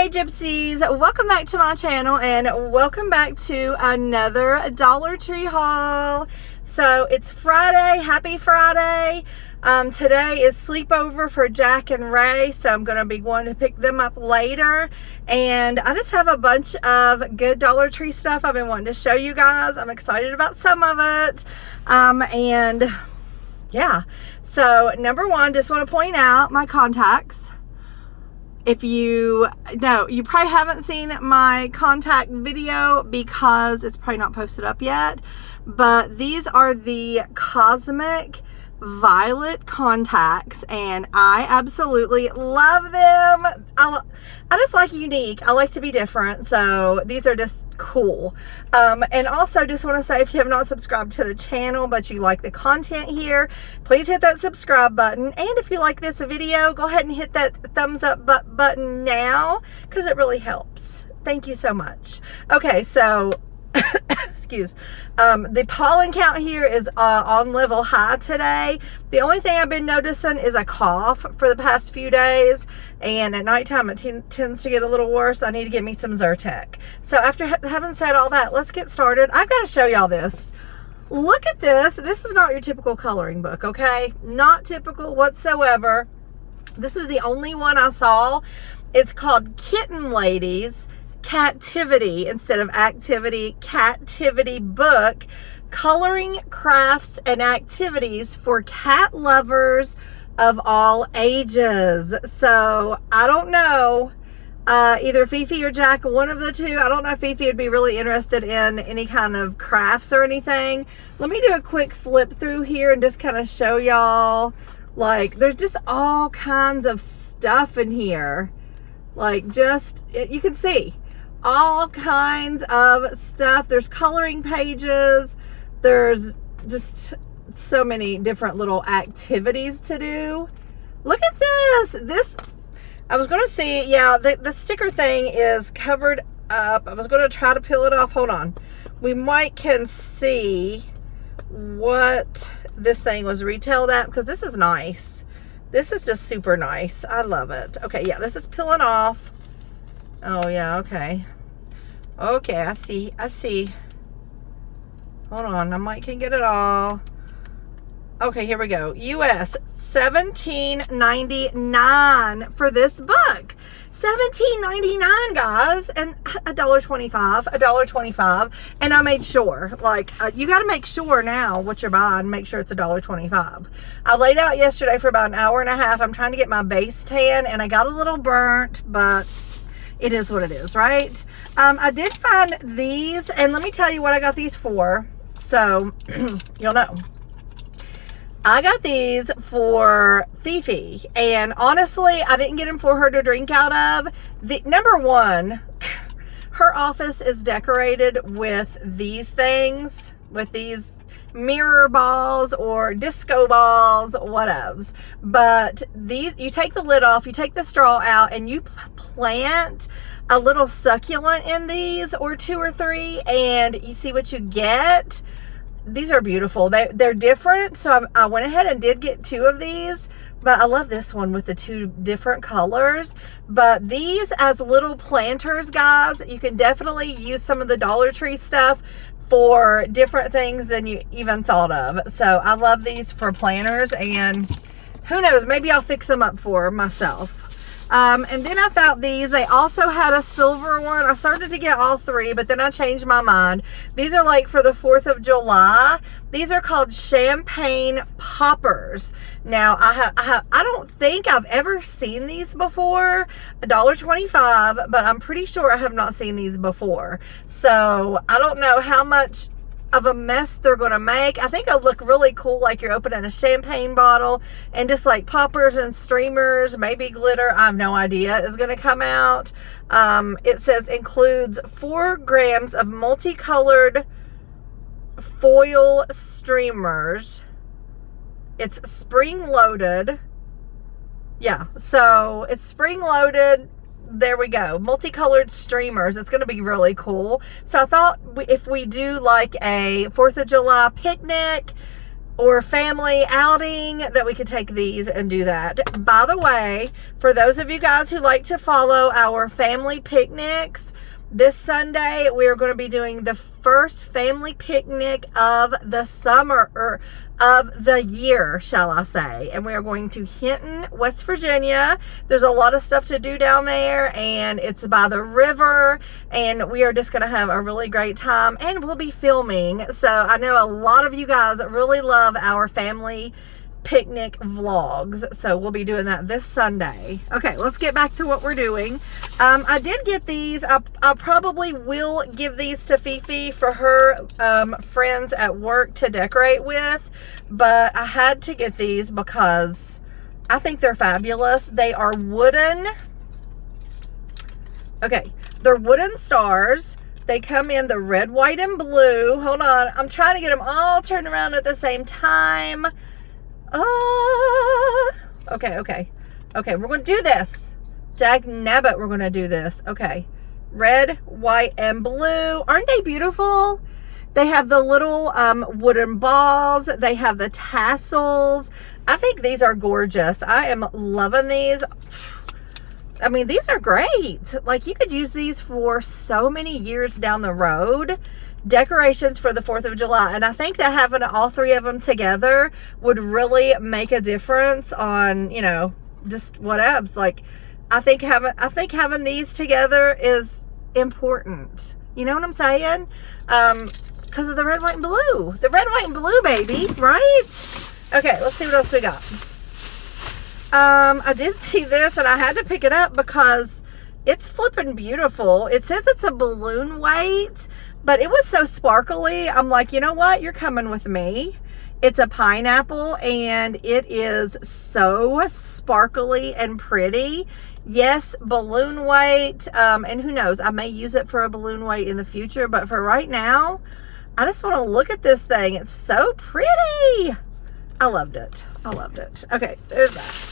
Hey Gypsies, welcome back to my channel and welcome back to another Dollar Tree haul. So it's Friday, happy Friday. Today is sleepover for Jack and Ray, so I'm going to be going to pick them up later. And I just have a bunch of good Dollar Tree stuff I've been wanting to show you guys. I'm excited about some of it. And yeah, so number one, just want to point out my contacts. If you probably haven't seen my contact video because it's probably not posted up yet, but these are the Cosmic Violet contacts and I absolutely love them. I just like unique. I like to be different, so these are just cool. And also just want to say, if you have not subscribed to the channel but you like the content here, please hit that subscribe button. And if you like this video, go ahead and hit that thumbs up button now because it really helps. Thank you so much. Okay, so excuse, the pollen count here is on level high today. The only thing I've been noticing is a cough for the past few days, and at nighttime it tends to get a little worse. I need to get me some Zyrtec. So after having said all that, let's get started. I've got to show y'all this. Look at this. This is not your typical coloring book, okay? Not typical whatsoever. This was the only one I saw. It's called Kitten Ladies Captivity instead of Activity, Captivity book, coloring crafts and activities for cat lovers of all ages. So I don't know, either Fifi or Jack, one of the two. I don't know if Fifi would be really interested in any kind of crafts or anything. Let me do a quick flip through here and just kind of show y'all, like, there's just all kinds of stuff in here. Like, just, you can see all kinds of stuff. There's coloring pages. There's just so many different little activities to do. Look at this. I was going to see, yeah, the sticker thing is covered up. I was going to try to peel it off. Hold on. We can see what this thing was retailed at, because this is nice. This is just super nice. I love it. Okay, yeah, this is peeling off. Oh, yeah, okay. Okay, I see. Hold on, I can get it all. Okay, here we go. US $17.99 for this book. $17.99, guys, and $1.25. And I made sure, like, you got to make sure now what you're buying. Make sure it's $1.25. I laid out yesterday for about an hour and a half. I'm trying to get my base tan, and I got a little burnt, but it is what it is, right? I did find these, and let me tell you what I got these for, so you'll know. I got these for Fifi, and honestly, I didn't get them for her to drink out of. Number one, her office is decorated with these things, with these mirror balls or disco balls, whatevs. But these, you take the lid off, you take the straw out, and you plant a little succulent in these, or 2 or 3, and you see what you get. These are beautiful. They're different, so I went ahead and did get 2 of these, but I love this one with the 2 different colors. But these as little planters, guys, you can definitely use some of the Dollar Tree stuff for different things than you even thought of. So I love these for planters, and who knows, maybe I'll fix them up for myself. And then I found these. They also had a silver one. I started to get all 3, but then I changed my mind. These are like for the 4th of July. These are called champagne poppers. Now, I don't think I've ever seen these before. $1.25, but I'm pretty sure I have not seen these before. So I don't know how much of a mess they're going to make. I think it'll look really cool, like you're opening a champagne bottle, and just like poppers and streamers, maybe glitter, I have no idea, is going to come out. It says includes 4 grams of multicolored foil streamers. It's spring loaded. Yeah, so it's spring loaded. There we go. Multicolored streamers. It's going to be really cool. So I thought if we do like a 4th of July picnic or family outing that we could take these and do that. By the way, for those of you guys who like to follow our family picnics, this Sunday we are going to be doing the first family picnic of the summer, or of the year, shall I say. And we are going to Hinton, West Virginia. There's a lot of stuff to do down there, and it's by the river, and we are just going to have a really great time, and we'll be filming. So I know a lot of you guys really love our family picnic vlogs, so we'll be doing that this Sunday. Okay, let's get back to what we're doing. I did get these. I probably will give these to Fifi for her friends at work to decorate with, but I had to get these because I think they're fabulous. They are wooden. Okay, they're wooden stars. They come in the red, white, and blue. Hold on, I'm trying to get them all turned around at the same time. Okay, we're going to do this. Dag nabbit, we're going to do this. Okay, red, white, and blue. Aren't they beautiful? They have the little wooden balls. They have the tassels. I think these are gorgeous. I am loving these. I mean, these are great. Like, you could use these for so many years down the road. Decorations for the 4th of July. And I think that having all three of them together would really make a difference on, you know, just whatevs. Like, I think having these together is important. You know what I'm saying? Because of the red, white, and blue. The red, white, and blue, baby, right? Okay, let's see what else we got. I did see this, and I had to pick it up because it's flipping beautiful. It says it's a balloon weight, but it was so sparkly. I'm like, you know what? You're coming with me. It's a pineapple, and it is so sparkly and pretty. Yes, balloon weight, and who knows? I may use it for a balloon weight in the future, but for right now, I just want to look at this thing. It's so pretty. I loved it. I loved it. Okay, there's that.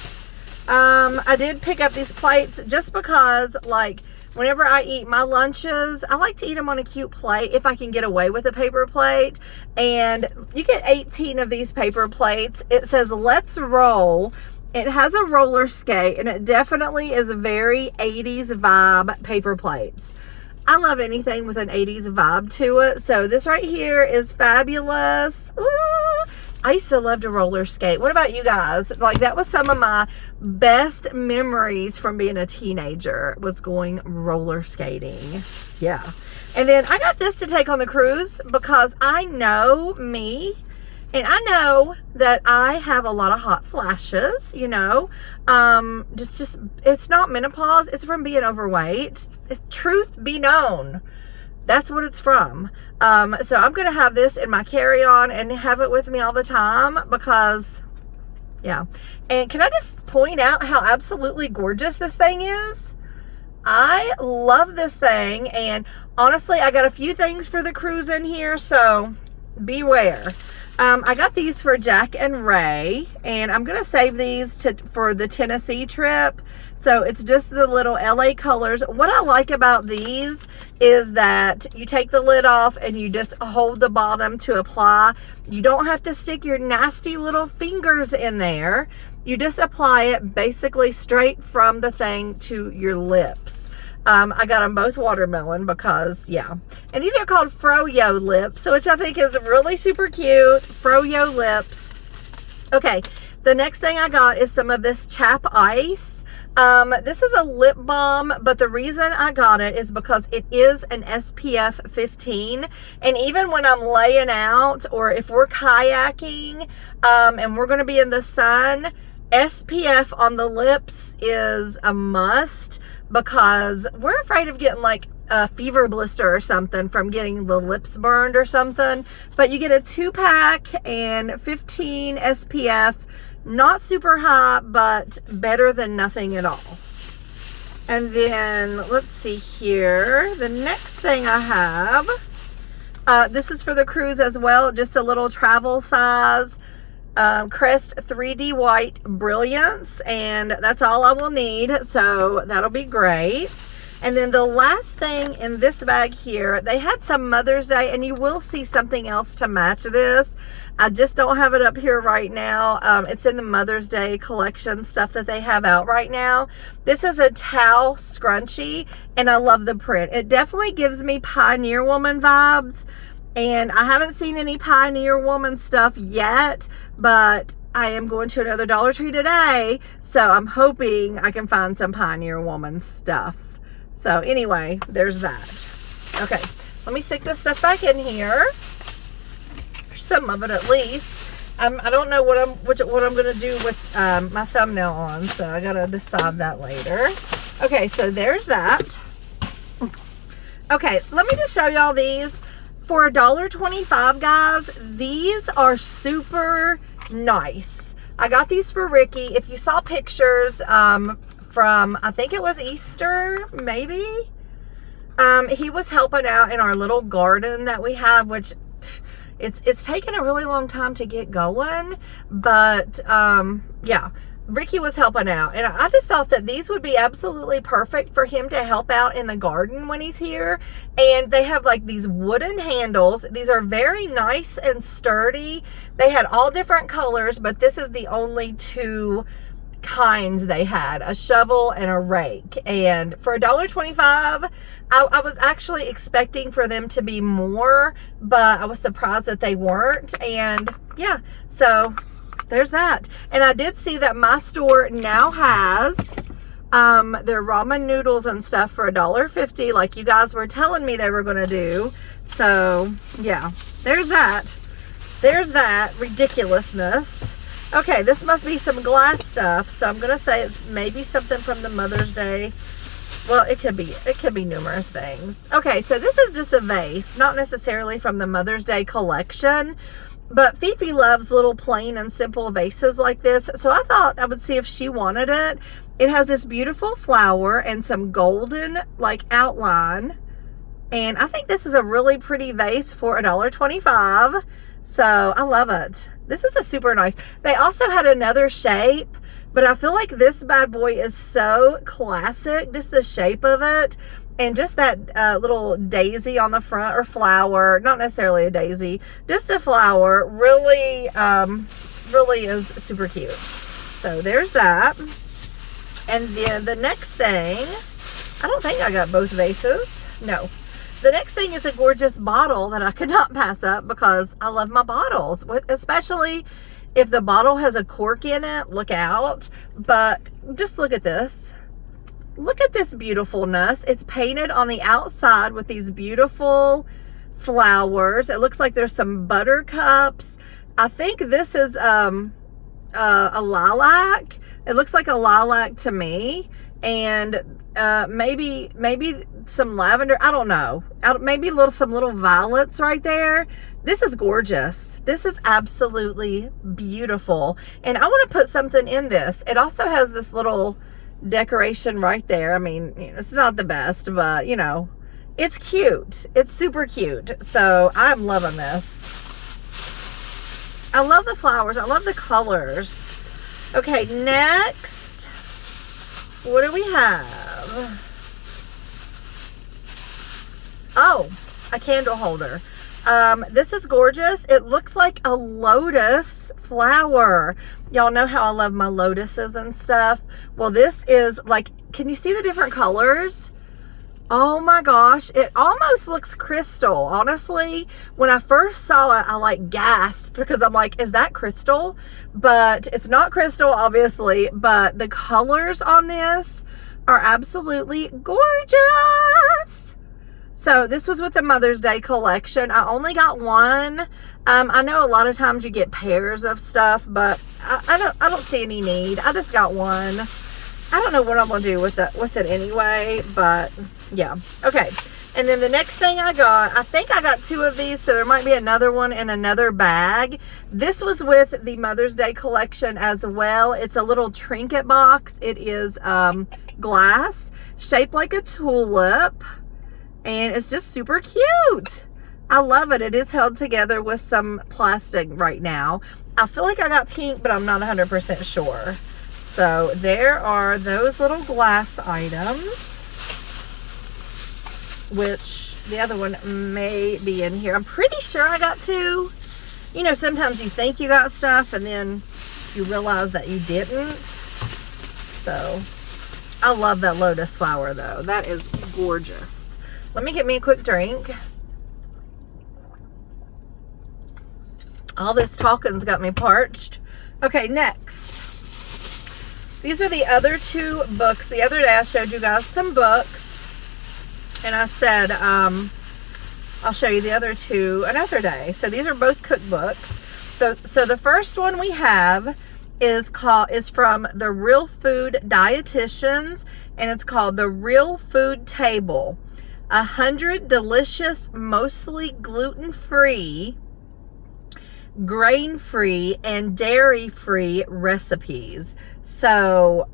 I did pick up these plates just because, like, whenever I eat my lunches, I like to eat them on a cute plate if I can get away with a paper plate. And you get 18 of these paper plates. It says, "Let's roll." It has a roller skate, and it definitely is a very 80s vibe paper plates. I love anything with an 80s vibe to it. So this right here is fabulous. Ooh. I used to love to roller skate. What about you guys? Like, that was some of my best memories from being a teenager, was going roller skating. Yeah. And then I got this to take on the cruise because I know me, and I know that I have a lot of hot flashes, you know. Just it's not menopause. It's from being overweight. Truth be known. That's what it's from. So I'm going to have this in my carry-on and have it with me all the time because, yeah. And can I just point out how absolutely gorgeous this thing is? I love this thing. And honestly, I got a few things for the cruise in here, so beware. I got these for Jack and Ray, and I'm going to save these for the Tennessee trip. So it's just the little LA colors. What I like about these is that you take the lid off and you just hold the bottom to apply. You don't have to stick your nasty little fingers in there. You just apply it basically straight from the thing to your lips. I got them both watermelon because, yeah. And these are called Froyo lips, which I think is really super cute. Froyo lips. Okay, the next thing I got is some of this Chap Ice. This is a lip balm, but the reason I got it is because it is an SPF 15. And even when I'm laying out, or if we're kayaking, and we're going to be in the sun, SPF on the lips is a must, because we're afraid of getting like a fever blister or something from getting the lips burned or something. But you get a 2-pack and 15 SPF. Not super high, but better than nothing at all. And then, let's see here. The next thing I have, this is for the cruise as well. Just a little travel size Crest 3D White Brilliance. And that's all I will need. So, that'll be great. And then the last thing in this bag here, they had some Mother's Day, and you will see something else to match this. I just don't have it up here right now. It's in the Mother's Day collection stuff that they have out right now. This is a towel scrunchie, and I love the print. It definitely gives me Pioneer Woman vibes, and I haven't seen any Pioneer Woman stuff yet, but I am going to another Dollar Tree today, so I'm hoping I can find some Pioneer Woman stuff. So anyway, there's that. Okay, let me stick this stuff back in here. Some of it at least. I don't know what I'm gonna do with my thumbnail on, so I gotta decide that later. Okay, so there's that. Okay, let me just show y'all these. For $1.25, guys, these are super nice. I got these for Ricky. If you saw pictures from, I think it was Easter, maybe. He was helping out in our little garden that we have, which it's taken a really long time to get going, but yeah, Ricky was helping out, and I just thought that these would be absolutely perfect for him to help out in the garden when he's here. And they have like these wooden handles. These are very nice and sturdy. They had all different colors, but this is the only two kinds they had, a shovel and a rake. And for $1.25, I was actually expecting for them to be more, but I was surprised that they weren't. And yeah, so there's that. And I did see that my store now has their ramen noodles and stuff for $1.50, like you guys were telling me they were going to do. So yeah, there's that. There's that ridiculousness. Okay, this must be some glass stuff, so I'm gonna say it's maybe something from the Mother's Day. Well, it could be numerous things. Okay, so this is just a vase, not necessarily from the Mother's Day collection, but Fifi loves little plain and simple vases like this, so I thought I would see if she wanted it. It has this beautiful flower and some golden like outline, and I think this is a really pretty vase for $1.25. So I love it. This is a super nice. They also had another shape, but I feel like this bad boy is so classic, just the shape of it, and just that little daisy on the front, or flower, not necessarily a daisy, just a flower, really really is super cute. So there's that. And then the next thing, I don't think I got both vases. No. The next thing is a gorgeous bottle that I could not pass up because I love my bottles, especially if the bottle has a cork in it. Look out. But just look at this. Look at this beautifulness. It's painted on the outside with these beautiful flowers. It looks like there's some buttercups. I think this is a lilac. It looks like a lilac to me. And maybe some lavender. I don't know. Maybe some little violets right there. This is gorgeous. This is absolutely beautiful. And I want to put something in this. It also has this little decoration right there. I mean, it's not the best, but you know, it's cute. It's super cute. So I'm loving this. I love the flowers. I love the colors. Okay, next, what do we have? Oh, a candle holder. This is gorgeous. It looks like a lotus flower. Y'all know how I love my lotuses and stuff. Well, this is like, can you see the different colors? Oh my gosh, it almost looks crystal. Honestly, when I first saw it, I like gasped because I'm like, is that crystal? But it's not crystal, obviously, but the colors on this are absolutely gorgeous. So this was with the Mother's Day collection. I only got one. I know a lot of times you get pairs of stuff, but I don't see any need. I just got one. I don't know what I'm gonna do with it anyway, but yeah. Okay. And then the next thing I think I got two of these, so there might be another one in another bag. This was with the Mother's Day collection as well. It's a little trinket box. It is glass, shaped like a tulip, and it's just super cute. I love it. It is held together with some plastic right now. I feel like I got pink, but I'm not 100% sure. So there are those little glass items. which the other one may be in here. I'm pretty sure I got two. You know, sometimes you think you got stuff and then you realize that you didn't. So, I love that lotus flower though. That is gorgeous. Let me get me a quick drink. All this talking's got me parched. Okay, next. These are the other two books. The other day I showed you guys some books. And I said, I'll show you the other two another day. So these are both cookbooks. So the first one we have is from the Real Food Dietitians, and it's called The Real Food Table. 100 delicious, mostly gluten-free, grain-free, and dairy-free recipes. So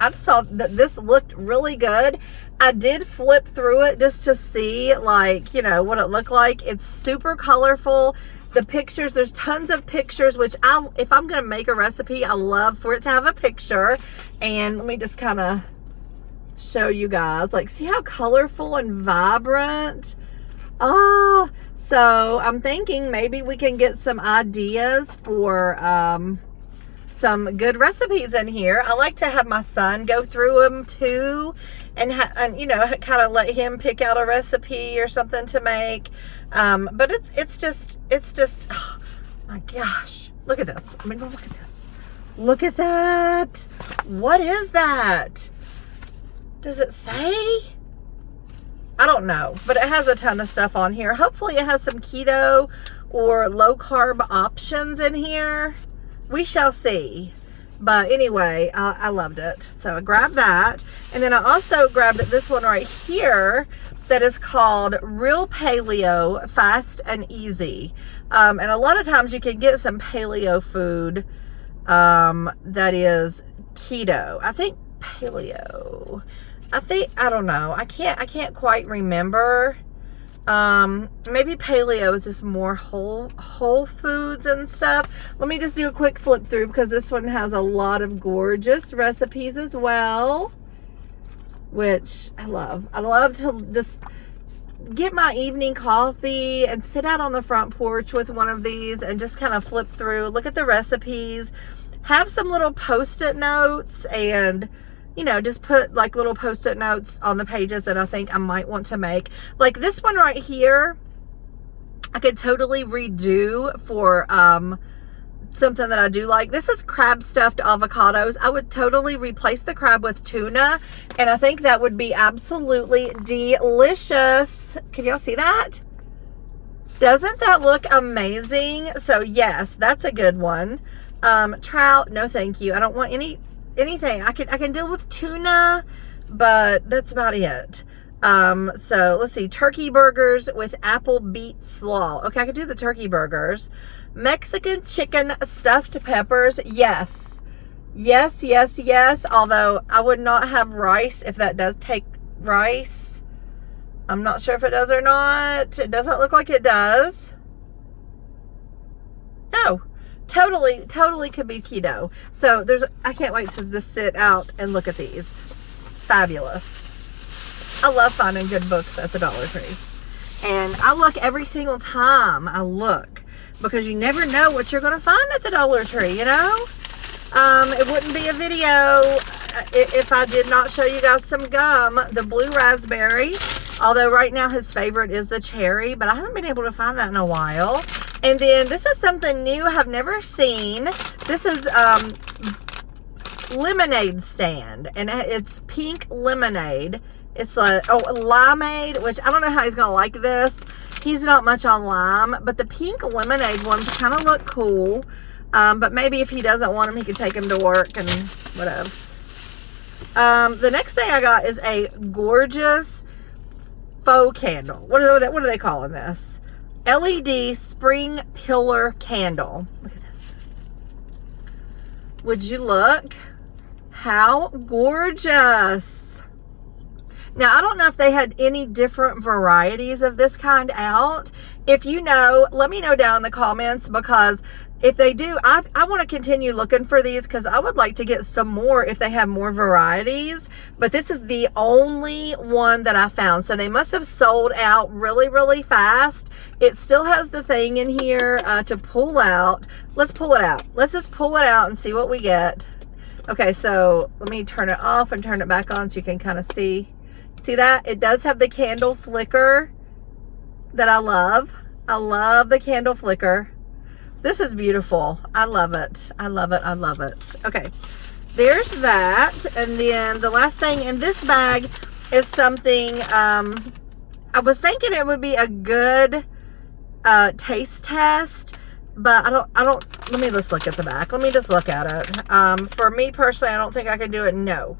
I just thought that this looked really good. I did flip through it just to see, like, you know, what it looked like. It's super colorful. The pictures, there's tons of pictures, which if I'm going to make a recipe, I love for it to have a picture. And let me just kind of show you guys, like, see how colorful and vibrant. Oh, so I'm thinking maybe we can get some ideas for some good recipes in here. I like to have my son go through them too, and you know, kind of let him pick out a recipe or something to make. But it's just, oh my gosh, look at this. I mean, look at this. Look at that. What is that? Does it say? I don't know, but it has a ton of stuff on here. Hopefully it has some keto or low carb options in here. We shall see. But anyway, I loved it. So I grabbed that. And then I also grabbed this one right here that is called Real Paleo, Fast and Easy. And a lot of times you can get some paleo food that is keto. I think paleo. I don't know. I can't quite remember. Maybe paleo is just more whole foods and stuff. Let me just do a quick flip through because this one has a lot of gorgeous recipes as well, which I love. I love to just get my evening coffee and sit out on the front porch with one of these and just kind of flip through, look at the recipes, have some little post-it notes, and you know, just put like little post-it notes on the pages that I think I might want to make. Like this one right here, I could totally redo for something that I do like. This is crab stuffed avocados. I would totally replace the crab with tuna, and I think that would be absolutely delicious. Can y'all see that? Doesn't that look amazing? So yes, that's a good one. Trout, no thank you. I don't want anything. I can deal with tuna, but that's about it. So let's see, turkey burgers with apple beet slaw. Okay, I can do the turkey burgers. Mexican chicken stuffed peppers. Yes. Although I would not have rice if that does take rice. I'm not sure if it does or not. It doesn't look like it does. No. Totally could be keto. So I can't wait to just sit out and look at these. Fabulous. I love finding good books at the Dollar Tree. And I look every single time I look, because you never know what you're going to find at the Dollar Tree, you know? It wouldn't be a video if I did not show you guys some gum, the blue raspberry. Although right now his favorite is the cherry, but I haven't been able to find that in a while. And then this is something new I have never seen. This is lemonade stand, and it's pink lemonade. It's like, limeade, which I don't know how he's gonna like this. He's not much on lime, but the pink lemonade ones kind of look cool. But maybe if he doesn't want them, he could take them to work and what else. The next thing I got is a gorgeous faux candle. What are they calling this? LED spring pillar candle. Look at this. Would you look? How gorgeous. Now, I don't know if they had any different varieties of this kind out. If you know, let me know down in the comments, because if they do, I want to continue looking for these because I would like to get some more if they have more varieties. But this is the only one that I found. So they must have sold out really, really fast. It still has the thing in here to pull out. Let's pull it out. Let's just pull it out and see what we get. Okay, so let me turn it off and turn it back on so you can kind of see. See that? It does have the candle flicker that I love. I love the candle flicker. This is beautiful. I love it. I love it. I love it. Okay, there's that. And then the last thing in this bag is something, I was thinking it would be a good taste test, but I don't, let me just look at the back. Let me just look at it. For me personally, I don't think I could do it. No,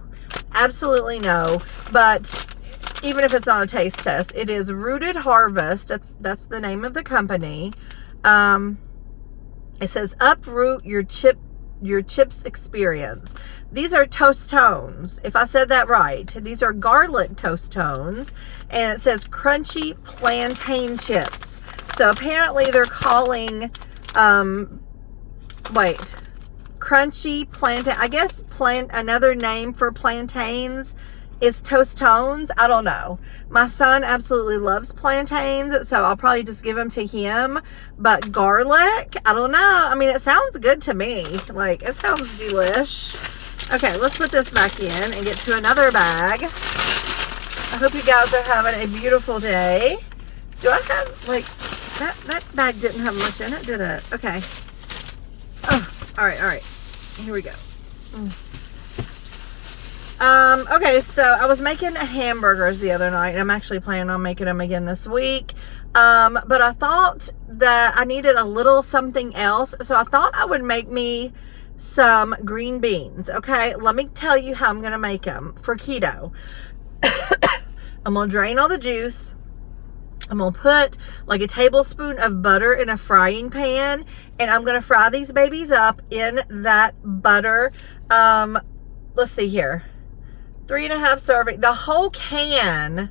absolutely no. But even if it's not a taste test, it is Rooted Harvest. That's the name of the company. It says uproot your chips experience. These are toast tones, if I said that right. These are garlic toast tones, and it says crunchy plantain chips. So apparently they're calling, crunchy plantain. I guess another name for plantains is toast tones. I don't know. My son absolutely loves plantains, so I'll probably just give them to him. But garlic, I don't know. I mean, it sounds good to me. Like, it sounds delish. Okay, let's put this back in and get to another bag. I hope you guys are having a beautiful day. Do I have, like, that bag didn't have much in it, did it? Okay. Oh, all right. Here we go. Okay, so I was making hamburgers the other night, and I'm actually planning on making them again this week. But I thought that I needed a little something else, so I thought I would make me some green beans. Okay, let me tell you how I'm gonna make them for keto. I'm gonna drain all the juice. I'm gonna put like a tablespoon of butter in a frying pan, and I'm gonna fry these babies up in that butter. Let's see here. 3.5 serving. The whole can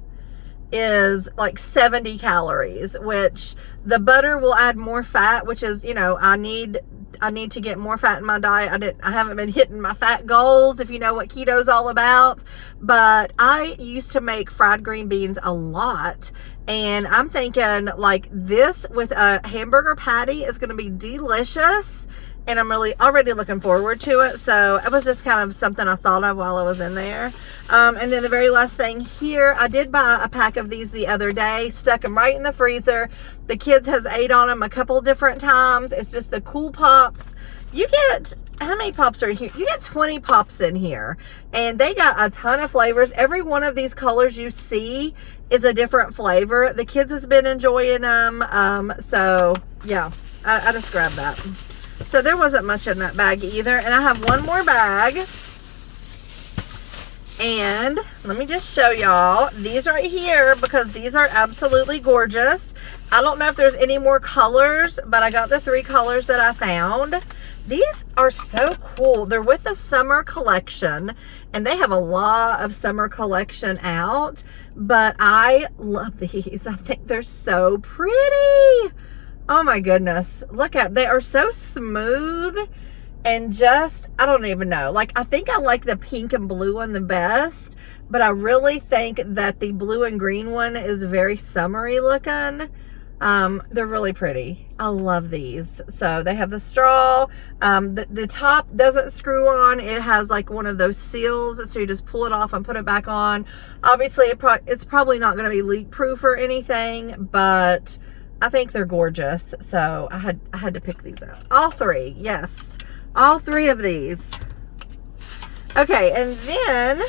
is like 70 calories, which the butter will add more fat, which is, you know, I need to get more fat in my diet. I haven't been hitting my fat goals, if you know what keto's all about. But I used to make fried green beans a lot, and I'm thinking like this with a hamburger patty is going to be delicious. And I'm really already looking forward to it. So it was just kind of something I thought of while I was in there. And then the very last thing here, I did buy a pack of these the other day, stuck them right in the freezer. The kids has ate on them a couple different times. It's just the Cool Pops. You get, how many pops are in here? You get 20 pops in here. And they got a ton of flavors. Every one of these colors you see is a different flavor. The kids has been enjoying them. So yeah, I just grabbed that. So there wasn't much in that bag either. And I have one more bag. And let me just show y'all these right here, because these are absolutely gorgeous. I don't know if there's any more colors, but I got the 3 colors that I found. These are so cool. They're with the summer collection, and they have a lot of summer collection out. But I love these. I think they're so pretty. Oh my goodness. Look at, they are so smooth and just, I don't even know. Like, I think I like the pink and blue one the best, but I really think that the blue and green one is very summery looking. They're really pretty. I love these. So they have the straw. The top doesn't screw on. It has like one of those seals, so you just pull it off and put it back on. Obviously, it's probably not going to be leak proof or anything, but I think they're gorgeous. So I had to pick these out. All 3, yes. All 3 of these. Okay, and then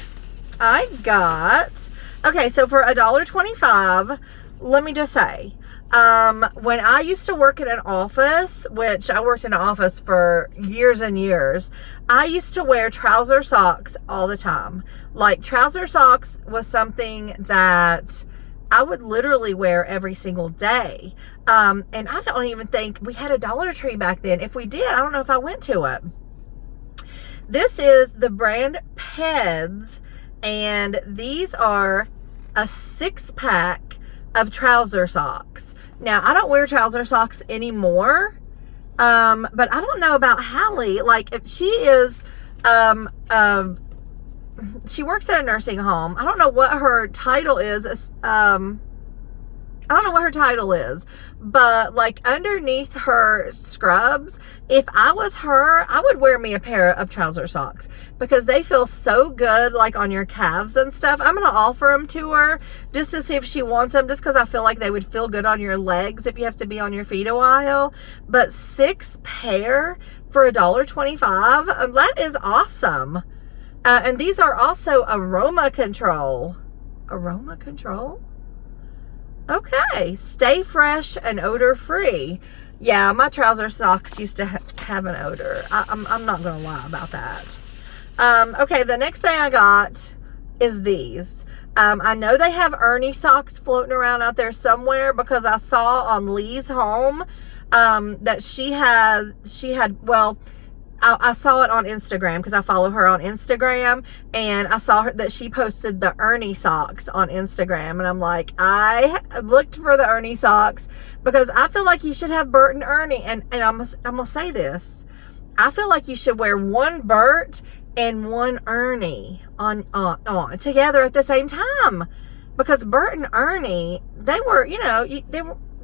I got, okay, so for $1.25, let me just say, when I used to work in an office, which I worked in an office for years and years, I used to wear trouser socks all the time. Like, trouser socks was something that I would literally wear every single day. And I don't even think we had a Dollar Tree back then. If we did, I don't know if I went to it. This is the brand Peds, and these are a 6-pack of trouser socks. Now, I don't wear trouser socks anymore, But I don't know about Hallie. Like, if she is, she works at a nursing home. I don't know what her title is. I don't know what her title is, but like underneath her scrubs, if I was her, I would wear me a pair of trouser socks because they feel so good, like on your calves and stuff. I'm going to offer them to her just to see if she wants them, just because I feel like they would feel good on your legs if you have to be on your feet a while. But 6 pair for $1.25, that is awesome. And these are also aroma control. Aroma control? Okay, stay fresh and odor free. Yeah, my trouser socks used to have an odor. I'm not gonna lie about that. Okay, the next thing I got is these. I know they have Ernie socks floating around out there somewhere because I saw on Lee's home that she had, well, I saw it on Instagram because I follow her on Instagram, and I saw that she posted the Ernie socks on Instagram, and I'm like, I looked for the Ernie socks because I feel like you should have Bert and Ernie, and I'm gonna say this, I feel like you should wear one Bert and one Ernie on together at the same time, because Bert and Ernie, they were, you know,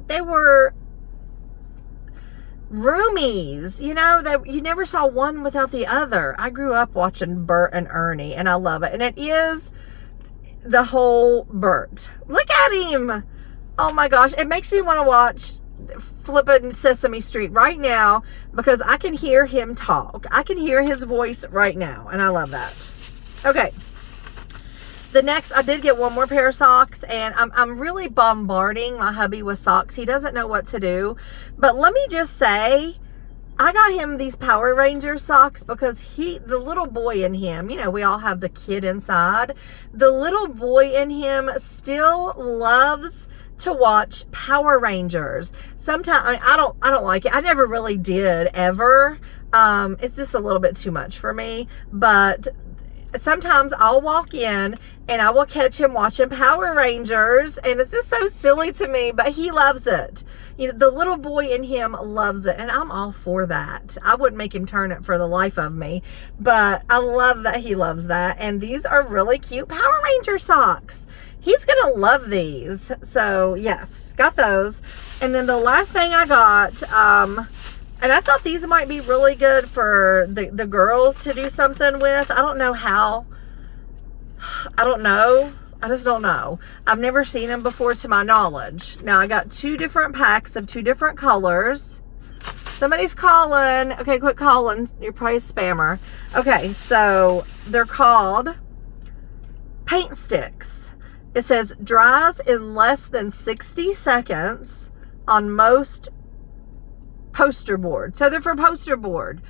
they were roomies, you know, that you never saw one without the other. I grew up watching Bert and Ernie, and I love it. And it is the whole Bert. Look at him. Oh my gosh. It makes me want to watch flipping Sesame Street right now because I can hear him talk. I can hear his voice right now, and I love that. Okay. The next, I did get one more pair of socks, and I'm really bombarding my hubby with socks. He doesn't know what to do. But let me just say, I got him these Power Ranger socks because the little boy in him, you know, we all have the kid inside. The little boy in him still loves to watch Power Rangers. Sometimes, I mean, I don't like it. I never really did ever. It's just a little bit too much for me. But sometimes I'll walk in and I will catch him watching Power Rangers, and it's just so silly to me, but he loves it. You know, the little boy in him loves it, and I'm all for that. I wouldn't make him turn it for the life of me, but I love that he loves that. And these are really cute Power Ranger socks. He's gonna love these. So yes, got those. And then the last thing I got, and I thought these might be really good for the girls to do something with. I don't know how. I don't know. I just don't know. I've never seen them before to my knowledge. Now, I got 2 different packs of 2 different colors. Somebody's calling. Okay, quit calling. You're probably a spammer. Okay, so they're called paint sticks. It says dries in less than 60 seconds on most poster board. So they're for poster board.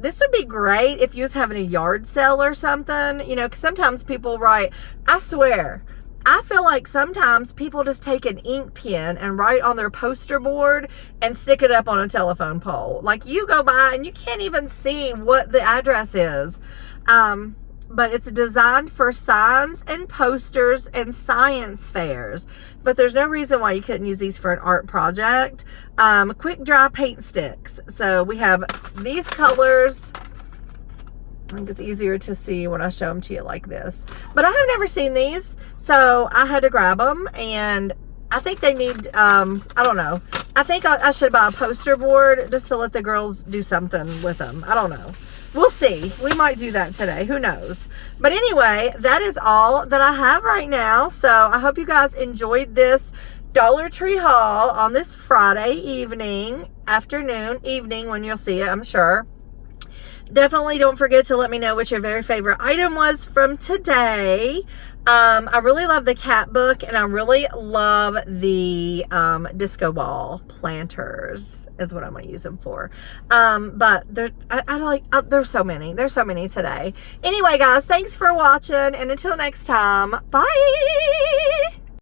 This would be great if you was having a yard sale or something, you know, because sometimes people write, I swear, I feel like sometimes people just take an ink pen and write on their poster board and stick it up on a telephone pole. Like, you go by and you can't even see what the address is. But it's designed for signs and posters and science fairs. But there's no reason why you couldn't use these for an art project. Quick dry paint sticks. So we have these colors. I think it's easier to see when I show them to you like this. But I have never seen these, so I had to grab them. And I think they need, I don't know. I think I should buy a poster board just to let the girls do something with them. I don't know. We'll see. We might do that today. Who knows? But anyway, that is all that I have right now. So I hope you guys enjoyed this Dollar Tree haul on this Friday evening, evening when you'll see it, I'm sure. Definitely don't forget to let me know what your very favorite item was from today. I really love the cat book, and I really love the disco ball planters is what I'm going to use them for. But there's so many today. Anyway, guys, thanks for watching, and until next time, bye.